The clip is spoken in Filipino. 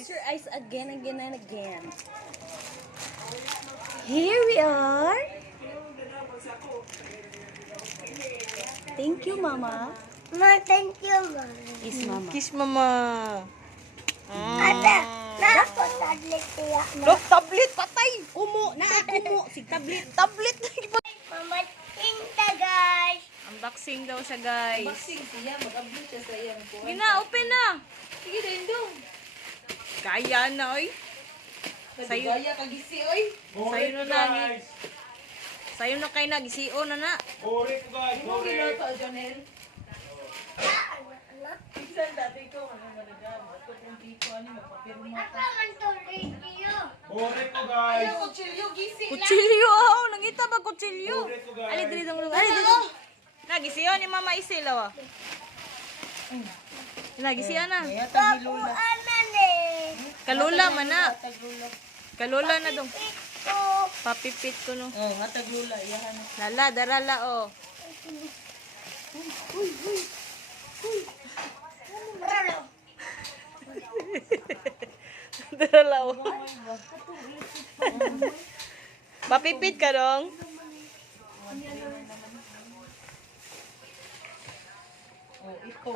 Close your eyes again and again. Here we are. Thank you, Mama. Ma, thank you, Ma. Kiss, Mama. Kiss mama. Ate, naako tablet siya. Look, tablet, patay. Kumo, naa kumo. Si tablet. Tablet. Mama, tinta, guys. Unboxing daw siya, guys. Boxing siya, mag-upload siya sa iyang kuha. Gina, open na. Sige, dindong. Kaya na, oy. Sayo. Gaya kagisi, oy. Sayo na na. Sayo na kay nagisio na na. Ano ginagawa, Janel? Minsan dati ko, ano managam. Ako kung dito, ano, magpapirma ka. Asa man to radio? Ayaw, kutsilyo, gisi lang. Kutsilyo, oh. Nangita ba kutsilyo? Ali, dili dong. Ali, dili Ano? dong. Nagisio ni Mama Isilaw, ah. Nagisio na. Anan eh. Kalula man na. Kalula na dong. Ito. Papipit ko no. Oh, hatag lula, iyahan. Lala, darala, oh. Raro. Darala, oh. Papipit ka dong. Oh, ito.